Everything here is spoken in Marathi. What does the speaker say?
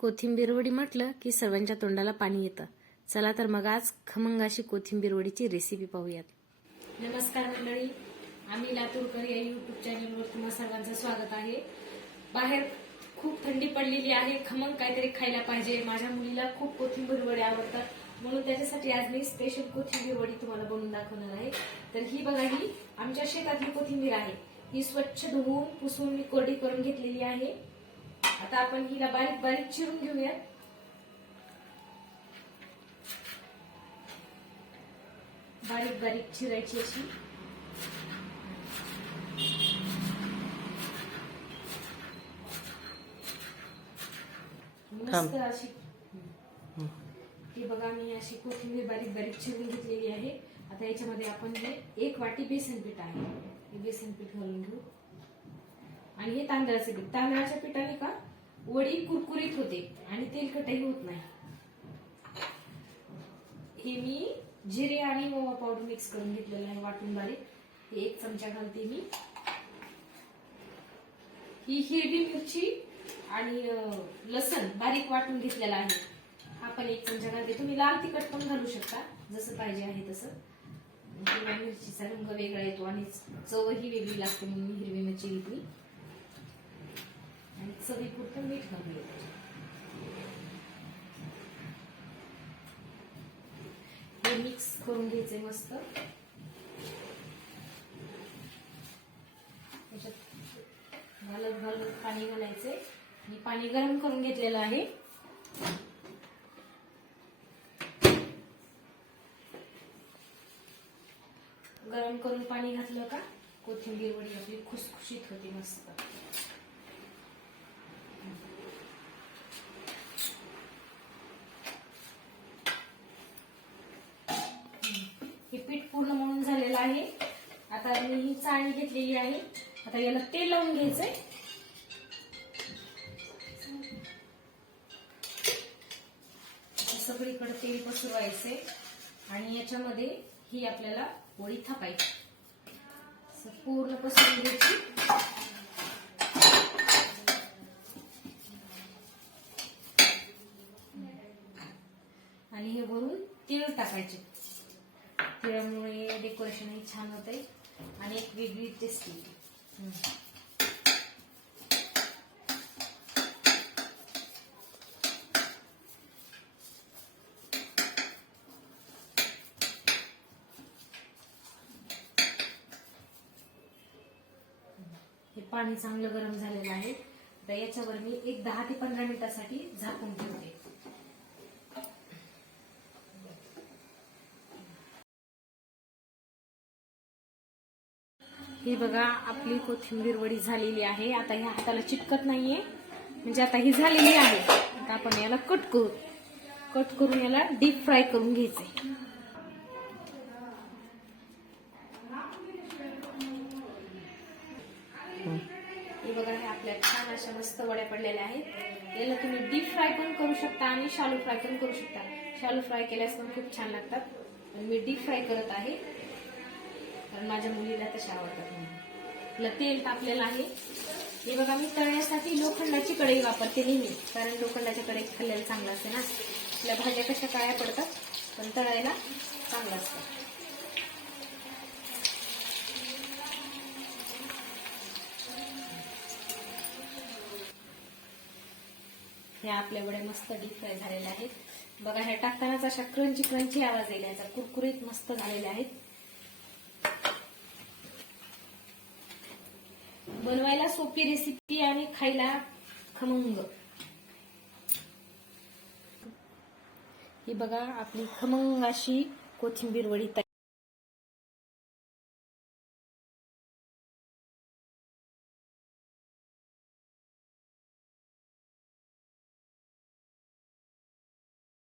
कोथिंबीर वडी म्हटलं की सर्वांच्या तोंडाला पाणी येतं. चला तर मग आज खमंग अशी कोथिंबीर वडीची रेसिपी पाहूयात. नमस्कार मंडळी, आम्ही लातूरकर या युट्यूब चॅनलवर तुम्हा सर्वांचं स्वागत आहे. बाहेर खूप थंडी पडलेली आहे, खमंग काहीतरी खायला पाहिजे. माझ्या मुलीला खूप कोथिंबीर वडी आवडतात, म्हणून त्याच्यासाठी आज मी स्पेशल कोथिंबीर वडी तुम्हाला बनवून दाखवणार आहे. तर ही बघा, ही आमच्या शेतातली कोथिंबीर आहे. ही स्वच्छ धुवून पुसून मी कोरडी करून घेतलेली आहे. आता आपण हिला बारीक बारीक चिरून घेऊया. बारीक बारीक चिरायची अशी. मस्त अशी ही बघा, मी अशी कोथिंबीर बारीक बारीक चिरून घेतलेली आहे. आता याच्यामध्ये आपण हे 1 वाटी बेसन पीठ आहे, हे बेसन पीठ घालून घेऊ. आणि हे तांदळाचे पीठ. तांदळाच्या पिठाने का वडी कुरकुरीत होते आणि तेलकटही होत नाही. हे मी जिरे आणि ओवा पावडर मिक्स करून घेतलेलं आहे वाटून बारीक. हे 1 चमचा घालते मी. ही हिरवी मिरची आणि लसण बारीक वाटून घेतलेला आहे, हा पण 1 चमचा घालते. तुम्ही लाल तिखट पण घालू शकता, जसं पाहिजे आहे तसं. हिरव्या मिरचीचा रंग वेगळा येतो आणि चवही वेगळी लागते, म्हणून मी हिरवी मिरची घेतली. आणि चवीपुरतं मीठ घालूया. हे मिक्स करून घ्यायचंय मस्त. घालत घालत पाणी घालायचंय. मी पाणी गरम करून घेतलेलं आहे. गरम करून पाणी घातलं का कोथिंबीर वडी आपली खुसखुशीत होती मस्त. हे पीठ पूर्ण मळून झालेलं आहे. आता मी ही चाळणी घेतलेली आहे. आता याला तेल लावून घ्यायचंय. सगळीकडे तेल पसरवायचंय आणि याच्यामध्ये ही आपल्याला वडी थापायची. पूर्ण पसरून घ्यायची. आणि हे वरून तीळ टाकायचे. तिळामुळे डेकोरेशनही छान होते आणि एक वेगळी टेस्ट येते. हे पाणी चांगलं गरम झालेलं आहे. तर याच्यावर मी एक 10 ते 15 मिनिटासाठी झाकून ठेवते. ही बघा, आपली कोथिंबीर वडी झालेली आहे. आता ह्या हाताला चिटकत नाहीये, म्हणजे आता ही झालेली आहे. आता आपण याला कट करून याला डीप फ्राय करून घ्यायचे. हे बघा, हे आपल्या छान अशा मस्त वड्या पडलेल्या आहेत. याला तुम्ही डीप फ्राय पण करू शकता आणि शालो फ्राय पण करू शकता. शालो फ्राय केल्यास पण खूप छान लागतात, पण मी डीप फ्राय करत आहे कारण माझ्या मुलीला तशा आवडतात म्हणून. तेल तापलेलं आहे. हे बघा, मी तळण्यासाठी लोखंडाची कढई वापरते नेहमी, कारण लोखंडाच्या कढईत खाल्लेलं चांगलं असते ना. आपल्या भाज्या कशा काळ्या पडतात, पण तळायला चांगलं असतं. ह्या आपल्या वड्या मस्त डीप फ्राय झालेल्या आहेत. बघा, ह्या टाकतानाच अशा क्रंची आवाज येईल याचा. कुरकुरीत मस्त झालेल्या आहेत. बनवायला सोपी रेसिपी आणि खायला खमंग. ही बघा, आपली खमंग अशी कोथिंबीर वडी